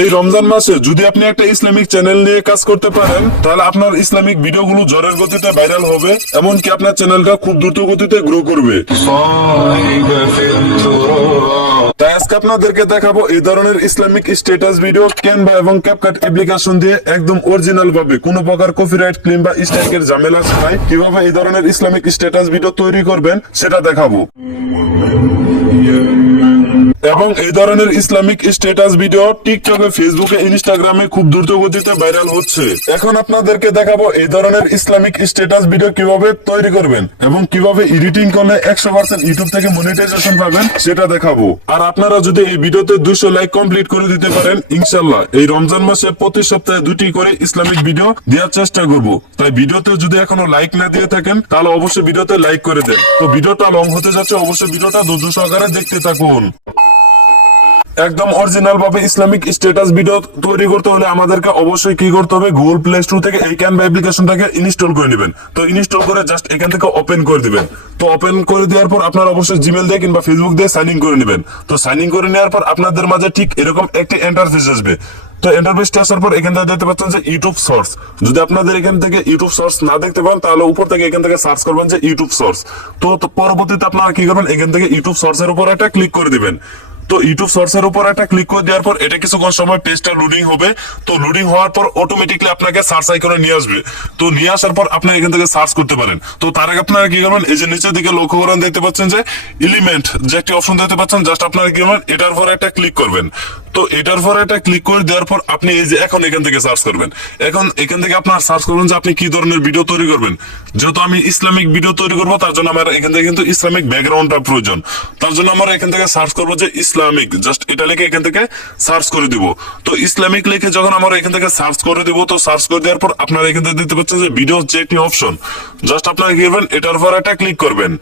এই রমজান মাসে যদি আপনি একটা ইসলামিক চ্যানেল নিয়ে কাজ করতে পারেন, তাহলে আপনার ইসলামিক ভিডিওগুলো জ্বরের গতিতে ভাইরাল হবে, এমনকি আপনার চ্যানেলটা খুব দ্রুত গতিতে গ্রো করবে। তাই আজকে আপনাদেরকে দেখাবো এই ধরনের ইসলামিক স্ট্যাটাস ভিডিও ক্যানভা এবং ক্যাপকাট অ্যাপ্লিকেশন দিয়ে একদম অরিজিনাল ভাবে। কোনো প্রকার কপিরাইট ক্লেম বা স্ট্রাইকের ঝামেলা ছাড়াই কীভাবে এই ধরনের ইসলামিক স্ট্যাটাস ভিডিও তৈরি করবেন, সেটা দেখাবো। এবং এই ধরনের ইসলামিক স্ট্যাটাস ভিডিও টিকটকে ফেসবুকে ইনস্টাগ্রামে খুব দ্রুত গতিতে ভাইরাল হচ্ছে। এখন আপনাদেরকে দেখাবো এই ধরনের ইসলামিক স্ট্যাটাস ভিডিও কীভাবে তৈরি করবেন এবং কীভাবে এডিটিং করলে একশো পার্সেন্ট ইউটিউব থেকে মনিটাইজেশন পাবেন সেটা দেখাবো। আর আপনারা যদি এই ভিডিওতে দুশো লাইক কমপ্লিট করে দিতে পারেন ইনশাল্লাহ এই রমজান মাসে প্রতি সপ্তাহে দুটি করে ইসলামিক ভিডিও দেওয়ার চেষ্টা করব। তাই ভিডিওতে যদি এখনও লাইক না দিয়ে থাকেন, তাহলে অবশ্যই ভিডিওতে লাইক করে দেন। তো ভিডিওটা লং হতে যাচ্ছে, অবশ্যই ভিডিওটা ধৈর্য সহকারে দেখতে থাকুন। একদম অরিজিনাল ভাবে ইসলামিক স্ট্যাটাস ভিডিও তৈরি করতে হলে আমাদেরকে অবশ্যই কি করতে হবে? গুগল প্লে স্টোর থেকে এই ক্যানভা অ্যাপ্লিকেশনটাকে ইনস্টল করে নেবেন। তো ইনস্টল করে জাস্ট এখান থেকে ওপেন করে দিবেন। তো ওপেন করে দেওয়ার পর আপনারা অবশ্যই জিমেল দিয়ে কিংবা ফেসবুক দিয়ে সাইন ইন করে নেবেন। তো সাইন ইন করে নেওয়ার পর আপনাদের মাঝে ঠিক এরকম একটি ইন্টারফেস আসবে। তো ইন্টারফেসটা আসার পর এখান থেকে দেখতে পাচ্ছেন যে ইউটিউব সোর্স যদি আপনাদের এখান থেকে ইউটিউব সোর্স না দেখতে পান, তাহলে উপর থেকে এখান থেকে সার্চ করবেন যে ইউটিউব সোর্স তো পরবর্তীতে আপনারা কি করবেন? এখান থেকে ইউটিউব সোর্সের উপর একটা ক্লিক করে দিবেন। তো ইউটিউব সোর্সের উপর একটা ক্লিক করে দেওয়ার পর এটা কিছুক্ষণ সময় পেজটা লোডিং হবে। তো লোডিং হওয়ার পর অটোমেটিকলি আপনাকে সার্চ আইকনে নিয়ে আসবে। তো নিয়ে আসার পর আপনি এখান থেকে সার্চ করতে পারেন। তো তার আগে আপনারা কি করবেন, এই যে নিচের দিকে লক্ষ্য করেন, দেখতে পাচ্ছেন যে এলিমেন্ট যে একটি অপশন দেখতে পাচ্ছেন জাস্ট আপনারা কি করবেন, এটার পর একটা ক্লিক করবেন। তো এটার পর একটা ক্লিক করে দেওয়ার পর আপনি এই যে এখন এখান থেকে সার্চ করবেন। এখন এখান থেকে আপনার সার্চ করবেন যে আপনি কি ধরনের ভিডিও তৈরি করবেন। যেহেতু আমি ইসলামিক ভিডিও তৈরি করব, তার জন্য আমার এখান থেকে কিন্তু ইসলামিক ব্যাকগ্রাউন্ডটা প্রয়োজন। তার জন্য আমরা এখান থেকে সার্চ করব যে ইসলামিক জাস্ট এটা লিখে এখান থেকে সার্চ করে দিব। তো ইসলামিক লিখে যখন আমরা এখান থেকে সার্চ করে দিব, তো সার্চ করে দেওয়ার পর আপনারা এখান থেকে দেখতে পাচ্ছেন যে ভিডিও যে একটি অপশন জাস্ট আপনারা কি করবেন এটার পর একটা ক্লিক করবেন।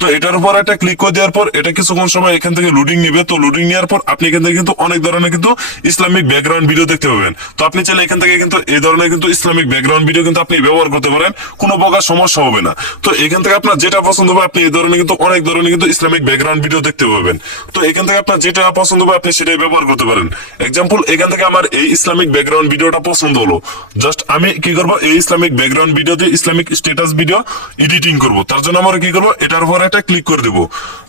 তো এটার উপর একটা ক্লিক করে দেওয়ার পর এটা কিছুক্ষণ সময় এখান থেকে লোডিং নিবে। তো লোডিং নেওয়ার পর আপনি এখান থেকে কিন্তু অনেক ধরনের কিন্তু ইসলামিক ব্যাকগ্রাউন্ড ভিডিও দেখতে পাবেন। তো আপনি চাইলে এখান থেকে কিন্তু এই ধরনের কিন্তু ইসলামিক ব্যাকগ্রাউন্ড ভিডিও কিন্তু আপনি ব্যবহার করতে পারেন। কোনো প্রকার সমস্যা হবে না। তো এখান থেকে আপনার যেটা পছন্দ হবে আপনি এই ধরনের কিন্তু অনেক ধরনের কিন্তু ইসলামিক ব্যাকগ্রাউন্ড ভিডিও দেখতে পাবেন। তো এখান থেকে আপনার যেটা পছন্দ হবে আপনি সেটাই ব্যবহার করতে পারেন। এক্সাম্পল এখান থেকে আমার এই ইসলামিক ব্যাকগ্রাউন্ড ভিডিওটা পছন্দ হলো। জাস্ট আমি কি করব? এই ইসলামিক ব্যাকগ্রাউন্ড ভিডিও দিয়ে ইসলামিক স্ট্যাটাস ভিডিও এডিটিং করব। তার জন্য আমরা কি করব? এটার উপর একটা ক্লিক করে দেবো।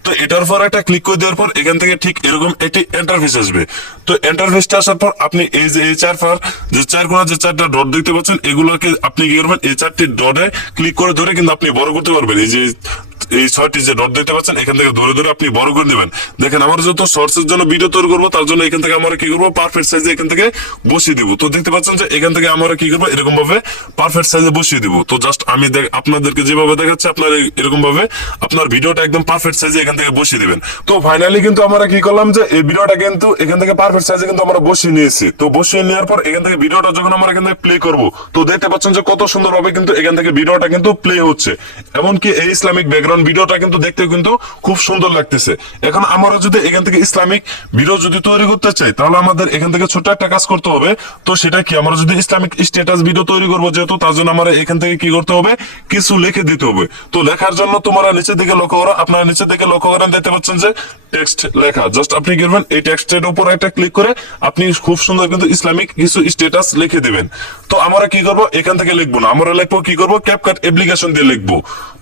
তো এটার পর একটা ক্লিক করে দেওয়ার পর এখান থেকে ঠিক এরকম একটি এন্টারফেস আসবে। তো এন্টারফেসটা আসার পর আপনি এই যে এই চার পর, যে চার কোনা, যে চারটা ডট দেখতে পাচ্ছেন, এগুলোকে আপনি কি করবেন? এই চারটি ডটে ক্লিক করে ধরে কিন্তু আপনি বড় করতে পারবেন। এই যে এই ছয়টি যে ডট দেখতে পাচ্ছেন, এখান থেকে ধরে ধরে আপনি বড় করে দেবেন। দেখেন, আমার যত শর্টসের জন্য ভিডিও তৈরি করব, তার জন্য এখান থেকে আমরা কি করব? পারফেক্ট সাইজে এখান থেকে বসিয়ে দিব। তো দেখতে পাচ্ছেন যে, এখান থেকে আমরা কি করব? এরকম ভাবে পারফেক্ট সাইজে বসিয়ে দিব। তো জাস্ট আমি আপনাদেরকে যেভাবে দেখাচ্ছি, আপনার এরকম ভাবে আপনার ভিডিওটা একদম পারফেক্ট সাইজে এখান থেকে বসিয়ে দিবেন। তো ফাইনালি কিন্তু আমরা কি করলাম যে, এই ভিডিওটা কিন্তু এখান থেকে পারফেক্ট সাইজে কিন্তু আমরা বসিয়ে নিয়েছি। তো বসিয়ে নেওয়ার পর এখান থেকে ভিডিওটা যখন আমরা এখান থেকে প্লে করব, তো দেখতে পাচ্ছেন যে কত সুন্দরভাবে কিন্তু এখান থেকে ভিডিওটা কিন্তু প্লে হচ্ছে। এমনকি এই ইসলামিক ব্যাকগ্রাউন্ড ভিডিওটা কিন্তু দেখতে কিন্তু খুব সুন্দর লাগতেছে। এখন আমরা যদি এখান থেকে ইসলামিক ভিডিও যদি তৈরি করতে চাই, তাহলে আমাদের এখান থেকে ছোট একটা কাজ করতে হবে। তো সেটা কি? আমরা যদি ইসলামিক স্ট্যাটাস ভিডিও তৈরি করব যেহেতু, তার জন্য আমরা এখান থেকে কি করতে হবে? কিছু লিখে দিতে হবে। তো লেখার জন্য তোমরা নিচের দিকে লক্ষ্য করো। আপনারা নিচের দিকে লক্ষ্য করেন, দেখতে পাচ্ছেন যে টেক্সট লেখা। জাস্ট আপনি করবেন? এই টেক্সটের উপর একটা ক্লিক করে আপনি খুব সুন্দর কিন্তু ইসলামিক কিছু স্ট্যাটাস লিখে দিবেন। তো আমরা কি করব? এখান থেকে লিখব না। আমরা লিখব কি করব? ক্যাপকাট অ্যাপ্লিকেশন দিয়ে লিখব।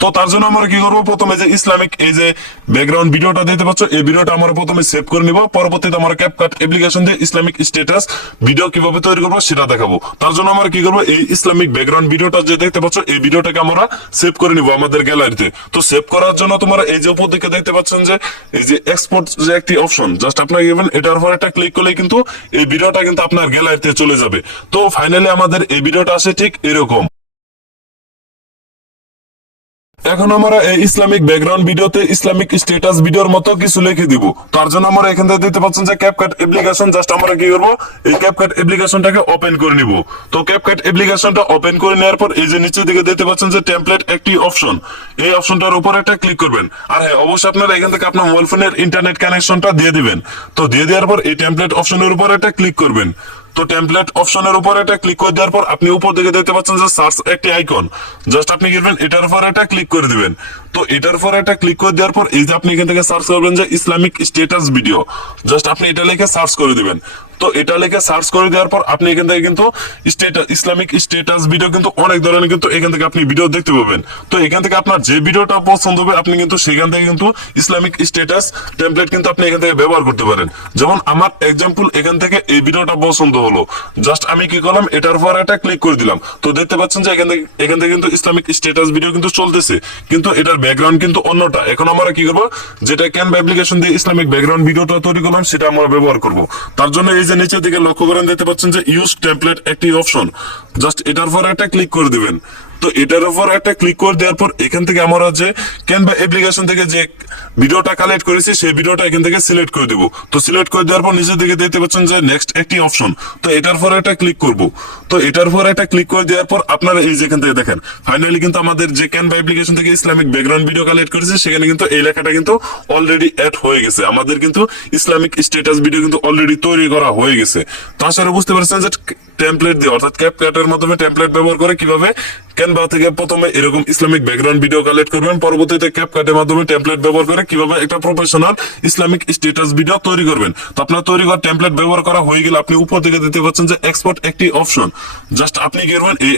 তো তার জন্য আমরা কি করব? প্রথমে যে ইসলামিক এই যে ব্যাকগ্রাউন্ড ভিডিওটা দিতে পারছ এই ভিডিওটা প্রথমে সেভ করে নিব। পরবর্তীতে ক্যাপকাট অ্যাপ্লিকেশন দিয়ে ইসলামিক স্ট্যাটাস ভিডিও কীভাবে তৈরি করব সেটা দেখাবো। তার জন্য আমরা কি করব, এই ইসলামিক ব্যাকগ্রাউন্ড ভিডিওটা যে দেখতে পাচ্ছ, এই ভিডিওটাকে আমরা সেভ করে নিব আমাদের গ্যালারিতে তো। সেভ করার জন্য তোমরা এই যে উপর দিকে দেখতে পাচ্ছেন যে, এই যে এক্সপোর্ট যে একটি অপশন জাস্ট আপনার গেবেন এটার উপর একটা ক্লিক করলে কিন্তু এই ভিডিওটা কিন্তু আপনার গ্যালারিতে চলে যাবে। তো ফাইনালি আমাদের এই ভিডিওটা আসে ঠিক এরকম। এখন আমরা এই ইসলামিক ব্যাকগ্রাউন্ড ভিডিওতে ইসলামিক স্ট্যাটাস ভিডিওর মতো কিছু লিখে দিব। তার জন্য আমরা এখান থেকে দেখতে পাচ্ছেন যে ক্যাপকাট অ্যাপ্লিকেশন জাস্ট আমরা কি করব? এই ক্যাপকাট অ্যাপ্লিকেশনটাকে ওপেন করে নিব। তো ক্যাপকাট অ্যাপ্লিকেশনটা ওপেন করে নেওয়ার পর এই যে নিচের দিকে দেখতে পাচ্ছেন যে টেমপ্লেট একটি অপশন এই অপশনটার উপর একটা ক্লিক করবেন। আর হ্যাঁ অবশ্যই আপনারা এখান থেকে আপনার মোবাইল ফোনের ইন্টারনেট কানেকশনটা দিয়ে দিবেন। তো দিয়ে দেওয়ার পর এই টেমপ্লেট অপশনের উপর একটা ক্লিক করবেন। তো টেমপ্লেট অপশনের উপর এটা ক্লিক করে দেওয়ার পর আপনি উপর দিকে দেখতে পাচ্ছেন যে সার্চ একটি আইকন জাস্ট আপনি গিয়ে করবেন এটার উপর এটা ক্লিক করে দিবেন। তো এটার উপর এটা ক্লিক করে দেওয়ার পর এই যে আপনি এখান থেকে সার্চ করবেন যে ইসলামিক স্ট্যাটাস ভিডিও জাস্ট আপনি এটা লিখে সার্চ করে দিবেন। তো এটা লিখে সার্চ করে দেওয়ার পর আপনি এখান থেকে কিন্তু স্টেটাস ইসলামিক স্ট্যাটাস ভিডিও কিন্তু অনেক ধরনের কিন্তু এখান থেকে আপনি ভিডিও দেখতে পাবেন। তো এখান থেকে আপনার যে ভিডিওটা পছন্দ হবে, আপনি কিন্তু সেখান থেকে কিন্তু ইসলামিক স্ট্যাটাস টেমপ্লেট কিন্তু আপনি এখান থেকে ব্যবহার করতে পারেন। যেমন আমার এক্সাম্পল এখান থেকে এই ভিডিওটা পছন্দ হলো। জাস্ট আমি কি করলাম, এটার পর একটা ক্লিক করে দিলাম। তো দেখতে পাচ্ছেন যে এখান থেকে এখান থেকে কিন্তু ইসলামিক স্টেটাস ভিডিও কিন্তু চলতেছে। কিন্তু এটার ব্যাকগ্রাউন্ড কিন্তু অন্যটা। এখন আমরা কি করব? যেটা ক্যান অ্যাপ্লিকেশন দিয়ে ইসলামিক ব্যাকগ্রাউন্ড ভিডিওটা তৈরি করলাম, সেটা আমরা ব্যবহার করব। তার জন্য এই যে নিচের দিকে লক্ষ্য করেন, দেখতে পাচ্ছেন যে ইউজ টেমপ্লেট একটি অপশন জাস্ট এটার পর একটা ক্লিক করে দিবেন। তো এটার উপর একটা ক্লিক করে দেওয়ার পর এখান থেকে আমরা যে ক্যানভা অ্যাপ্লিকেশন থেকে যে ভিডিওটা কালেক্ট করেছি, সেই ভিডিওটা এখান থেকে সিলেক্ট করে দিব। তো সিলেক্ট করে দেওয়ার পর নিচের দিকে দেখতে পাচ্ছেন যে নেক্সট একটি অপশন তো এটার পর একটা ক্লিক করব। তো এটার পর একটা ক্লিক করে দেওয়ার পর আপনারা এই যে এখান থেকে দেখেন ফাইনালি কিন্তু আমাদের যে ক্যানভা অ্যাপ্লিকেশন থেকে ইসলামিক ব্যাকগ্রাউন্ড ভিডিও কালেক্ট করেছে, সেখানে কিন্তু এই লেখাটা কিন্তু অলরেডি অ্যাড হয়ে গেছে। আমাদের কিন্তু ইসলামিক স্ট্যাটাস ভিডিও কিন্তু অলরেডি তৈরি করা হয়ে গেছে। তাছাড়া বুঝতে পারছেন যে টেমপ্লেট দিয়ে, অর্থাৎ ক্যাপকাটের মাধ্যমে টেমপ্লেট ব্যবহার করে কীভাবে ক্যানভা থেকে প্রথমে এরকম ইসলামিক ব্যাকগ্রাউন্ড ভিডিও কালেক্ট করবেন? পরবর্তীতে ক্যাপ কার্ডের মাধ্যমে টেমপ্লেট ব্যবহার করে কীভাবে একটা প্রফেশনাল ইসলামিক স্ট্যাটাস ভিডিও তৈরি করবেন? তো আপনার তৈরি করা টেমপ্লেট ব্যবহার করা হয়ে গেলে আপনি উপর থেকে দিতে পাচ্ছেন যে এক্সপোর্ট একটি অপশন জাস্ট আপনি করবেন এই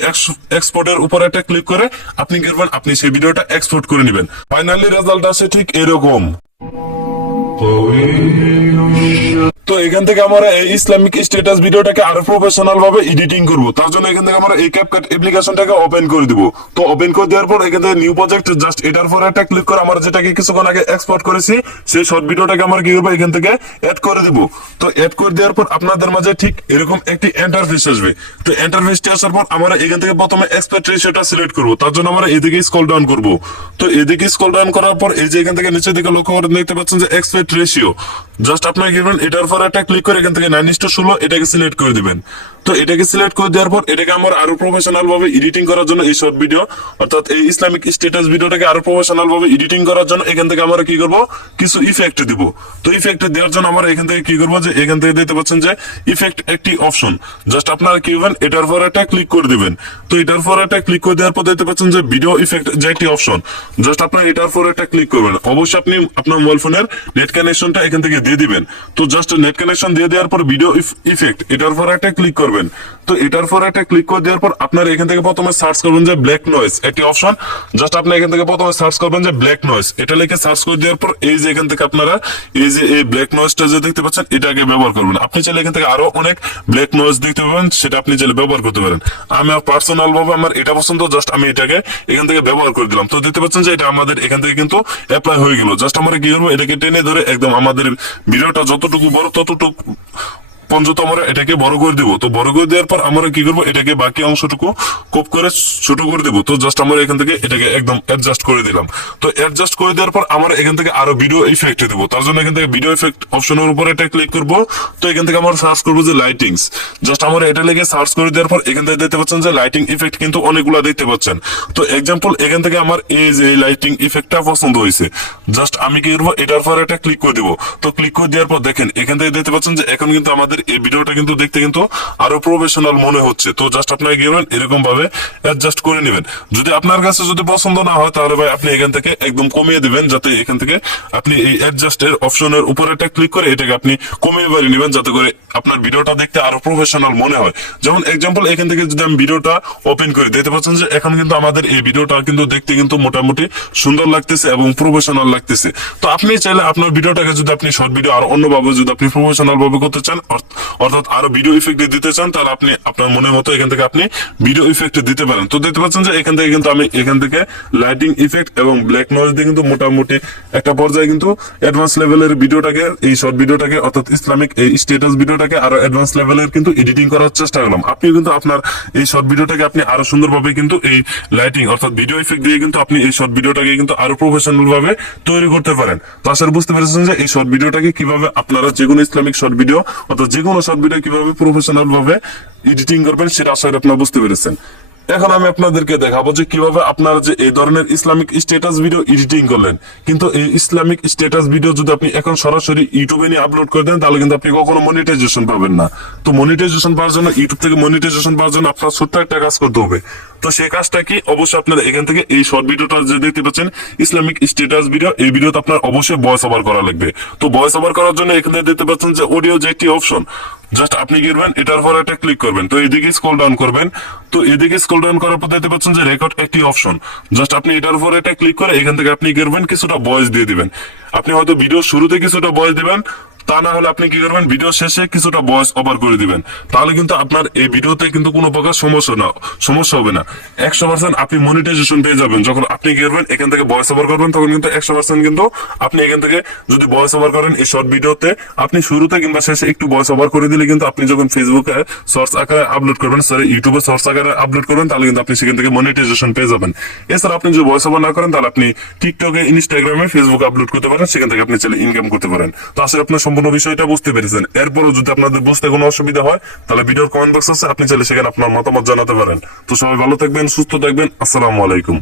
এক্সপোর্টের উপর একটা ক্লিক করে আপনি করবেন আপনি সেই ভিডিওটা এক্সপোর্ট করে নেবেন। ফাইনালি রেজাল্ট আসে ঠিক এরকম। তো এখান থেকে আমরা এই ইসলামিক স্ট্যাটাস ভিডিওটাকে আরও প্রফেশনাল ভাবে এডিটিং করব। তার জন্য এখান থেকে আমরা এই ক্যাপকাট অ্যাপ্লিকেশনটাকে ওপেন করে দিব। তো ওপেন করে দেওয়ার পর এখান থেকে নিউ প্রজেক্ট জাস্ট এটার পর একটা ক্লিক করে আমরা যেটাকে কিছুক্ষণ আগে এক্সপোর্ট করেছি, সেই শর্ট ভিডিওটাকে আমরা কি করব এখান থেকে অ্যাড করে দিব। তো অ্যাড করে দেওয়ার পর আপনাদের মাঝে ঠিক এরকম একটি ইন্টারফেস আসবে। তো ইন্টারফেসটি আসার পর আমরা এখান থেকে প্রথমে এক্সপেক্ট রেশিওটা সিলেক্ট করব। তার জন্য আমরা এদিকে স্ক্রল ডাউন করব। তো এদিকে স্ক্রল ডাউন করার পর এই যে এখান থেকে নিচের দিকে লক্ষ্য করে দেখতে পাচ্ছেন যে এক্সপেক্ট রেশিও জাস্ট আপনার কি এটার পর ক্লিক করে এখান থেকে নাইন ইস্টো ষোলো, এটাকে সিলেক্ট করে দিবেন। তো এটাকে সিলেক্ট করে দেওয়ার পর এটাকে আমরা আরও প্রফেশনাল ভাবে এডিটিং করার জন্য এই শর্ট ভিডিও অর্থাৎ এই ইসলামিক স্ট্যাটাস ভিডিওটাকে আরও প্রফেশনাল ভাবে এডিটিং করার জন্য এখান থেকে আমরা কি করব? কিছু ইফেক্ট দিব। তো ইফেক্ট দেওয়ার জন্য আমরা এখান থেকে কি করব যে, এখান থেকে দেখতে পাচ্ছেন যে ইফেক্ট একটি অপশন জাস্ট আপনারা কি করবেন এটার পর একটা ক্লিক করে দিবেন। তো এটার পর একটা ক্লিক করে দেওয়ার পর দেখতে পাচ্ছেন যে ভিডিও ইফেক্ট যে একটি অপশন জাস্ট আপনার এটার পর একটা ক্লিক করবেন। অবশ্যই আপনি আপনার মোবাইল ফোনের নেট কানেকশনটা এখান থেকে দিয়ে দিবেন। তো জাস্ট নেট কানেকশন দিয়ে দেওয়ার পর ভিডিও ইফেক্ট এটার উপর একটা ক্লিক করবেন। তো এটার পর একটা ক্লিক করে দেওয়ার পর আপনার এখান থেকে প্রথমে সার্চ করবেন যে ব্ল্যাক নয়েস একটি অপশন জাস্ট আপনি এখান থেকে প্রথমে সার্চ করবেন যে ব্ল্যাক নয়েস এটা লিখে সার্চ করে দেওয়ার পর এই যে এখান থেকে আপনারা এই যে এই ব্ল্যাক নয়েসটা যে দেখতে পাচ্ছেন, এটাকে ব্যবহার করবেন। আপনি চাইলে এখান থেকে আরও অনেক ব্ল্যাক নয়েস দেখতে পাবেন, সেটা আপনি চাইলে ব্যবহার করতে পারেন। আমি পার্সোনাল ভাবে আমার এটা পছন্দ জাস্ট আমি এটাকে এখান থেকে ব্যবহার করে দিলাম। তো দেখতে পাচ্ছেন যে এটা আমাদের এখান থেকে কিন্তু অ্যাপ্লাই হয়ে গেল। জাস্ট আমরা কি করব, এটাকে টেনে ধরে একদম আমাদের ভিডিওটা যতটুকু বড় ততটুকু পর্যন্ত আমরা এটাকে বড় করে দিব। তো বড় করে দেওয়ার পর আমরা কি করব? এটাকে বাকি অংশটুকু কোপ করে ছোট করে দিব। তো জাস্ট আমরা এখান থেকে এটাকে একদম অ্যাডজাস্ট করে দিলাম। তো অ্যাডজাস্ট করে দেওয়ার পর আমরা এখান থেকে আরও ভিডিও ইফেক্ট দিব। তার জন্য এখান থেকে ভিডিও ইফেক্ট অপশনের উপর এটা ক্লিক করব। তো এখান থেকে আমরা সার্চ করব যে লাইটিংস জাস্ট আমরা এটা লেগে সার্চ করে দেওয়ার পর এখান থেকে দেখতে পাচ্ছেন যে লাইটিং ইফেক্ট কিন্তু অনেকগুলো দেখতে পাচ্ছেন। তো এক্সাম্পল এখান থেকে আমার এই যে লাইটিং ইফেক্টটা পছন্দ হয়েছে। জাস্ট আমি কি করব? এটার পর একটা ক্লিক করে দিব। তো ক্লিক করে দেওয়ার পর দেখেন, এখান থেকে দেখতে পাচ্ছেন যে এখন কিন্তু আমাদের এই ভিডিওটা কিন্তু দেখতে কিন্তু আরও প্রফেশনাল মনে হচ্ছে। তো জাস্ট আপনাকে কি করবেন এরকম ভাবে অ্যাডজাস্ট করে নেবেন। যদি আপনার কাছে যদি পছন্দ না হয়, তাহলে ভাই আপনি এখান থেকে একদম কমিয়ে দিবেন, যাতে এখান থেকে আপনি এই অ্যাডজাস্টের অপশনের উপরে একটা ক্লিক করে এটাকে আপনি কমিয়ে বাড়িয়ে নেবেন, যাতে করে আপনার ভিডিওটা দেখতে আরও প্রফেশনাল মনে হয়। যেমন এক্সাম্পল এখান থেকে যদি আমি ভিডিওটা ওপেন করি, দেখতে পাচ্ছেন যে এখন কিন্তু আমাদের এই ভিডিওটা কিন্তু দেখতে কিন্তু মোটামুটি সুন্দর লাগতেছে এবং প্রফেশনাল লাগতেছে। তো আপনি চাইলে আপনার ভিডিওটাকে যদি আপনি শর্ট ভিডিও আর অন্যভাবে যদি আপনি প্রফেশনাল ভাবে করতে চান অর্থ- অর্থাৎ আরও ভিডিও ইফেক্ট দিতে চান, তাহলে আপনি, আপনার মনের মতো এখান থেকে আপনি ভিডিও ইফেক্ট দিতে পারেন। তো দেখতে পাচ্ছেন যে এখান থেকে কিন্তু আমি, এখান থেকে লাইটিং ইফেক্ট এবং ব্ল্যাক নয়েজ দিয়ে কিন্তু মোটামুটি একটা পর্যায়ে কিন্তু অ্যাডভান্স লেভেলের ভিডিওটাকে এই শর্ট ভিডিওটাকে অর্থাৎ ইসলামিক এই স্ট্যাটাস ভিডিওটাকে আরও অ্যাডভান্স লেভেলের কিন্তু এডিটিং করার চেষ্টা করলাম। আপনি কিন্তু আপনার এই শর্ট ভিডিওটাকে আপনি আরও সুন্দরভাবে কিন্তু এই লাইটিং অর্থাৎ ভিডিও ইফেক্ট দিয়ে কিন্তু আপনি এই শর্ট ভিডিওটাকে কিন্তু আরও প্রফেশনাল ভাবে তৈরি করতে পারেন। তাছাড়া বুঝতে পেরেছেন যে এই শর্ট ভিডিওটাকে কীভাবে আপনারা যে কোনো ইসলামিক শর্ট ভিডিও অর্থাৎ যে কোনো শর্ট ভিডিও কীভাবে প্রফেশনাল ভাবে এডিটিং করবেন সেটা আশা করি আপনারা বুঝতে পেরেছেন। এখন আমি আপনাদেরকে দেখাবো যে কীভাবে আপনারা যে এই ধরনের ইসলামিক স্ট্যাটাস ভিডিও এডিটিং করলেন। কিন্তু এই ইসলামিক স্ট্যাটাস ভিডিও যদি আপনি এখন সরাসরি ইউটিউবে নিয়ে আপলোড করে দেন, তাহলে কিন্তু আপনি কখনো মনিটাইজেশন পাবেন না। তো মনিটাইজেশন পাওয়ার জন্য ইউটিউব থেকে মনিটাইজেশন পাওয়ার জন্য আপনার ছোট্ট একটা কাজ করতে হবে। তো সেই কাজটা কি? অবশ্যই আপনারা এখান থেকে এই শর্ট ভিডিওটা যে দেখতে পাচ্ছেন ইসলামিক স্ট্যাটাস ভিডিও এই ভিডিওতে আপনার অবশ্যই ভয়েস ওভার করা লাগবে। তো ভয়েস ওভার করার জন্য এখানে দেখতে পাচ্ছেন যে অডিও যে একটি অপশন জাস্ট আপনি গিরবেন এটার পর একটা ক্লিক করবেন। তো এদিকে স্ক্রল ডাউন করবেন। তো এদিকে স্ক্রল ডাউন করার পর দেখতে পাচ্ছেন যে রেকর্ড একটি অপশন জাস্ট আপনি এটার উপর একটা ক্লিক করে এখান থেকে আপনি গিরবেন কিছুটা ভয়েস দিয়ে দিবেন। আপনি হয়তো ভিডিও শুরুতে কিছুটা ভয়েস দিবেন তা না হলে আপনি কি করবেন? ভিডিও শেষে কিছুটা ভয়েস ওভার করে দিবেন। তাহলে কিন্তু আপনার এই ভিডিওতে কিন্তু কোনো প্রকার সমস্যা না, সমস্যা হবে না। একশো পার্সেন্ট আপনি মনিটাইজেশন পেয়ে যাবেন। যখন আপনি কি করবেন? এখান থেকে ভয়েস ওভার করবেন, তখন কিন্তু একশো পার্সেন্ট কিন্তু আপনি এখান থেকে যদি ভয়েস ওভার করেন এই শর্ট ভিডিওতে আপনি শুরুতে কিংবা শেষে একটু ভয়েস ওভার করে দিলে কিন্তু আপনি যখন ফেসবুকে সোর্স আকারে আপলোড করবেন সরি ইউটিউবে সোর্স আকারে আপলোড করবেন, তাহলে কিন্তু আপনি সেখান থেকে মনিটাইজেশন পেয়ে যাবেন। এছাড়া আপনি যদি ভয়েস ওভার না করেন, তাহলে আপনি টিকটকে ইনস্টাগ্রামে ফেসবুকে আপলোড করতে পারেন, সেখান থেকে আপনি চাইলে ইনকাম করতে পারেন। তো আসলে আপনার সম্পূর্ণ বিষয়টা বুঝতে পেরেছেন। এরপরও যদি আপনাদের বুঝতে কোনো অসুবিধা হয়, তাহলে ভিডিওর কমেন্ট বক্স আছে, আপনি চাইলে সেখানে আপনার মতামত জানাতে পারেন। তো সবাই ভালো থাকবেন, সুস্থ থাকবেন। আসসালামু আলাইকুম।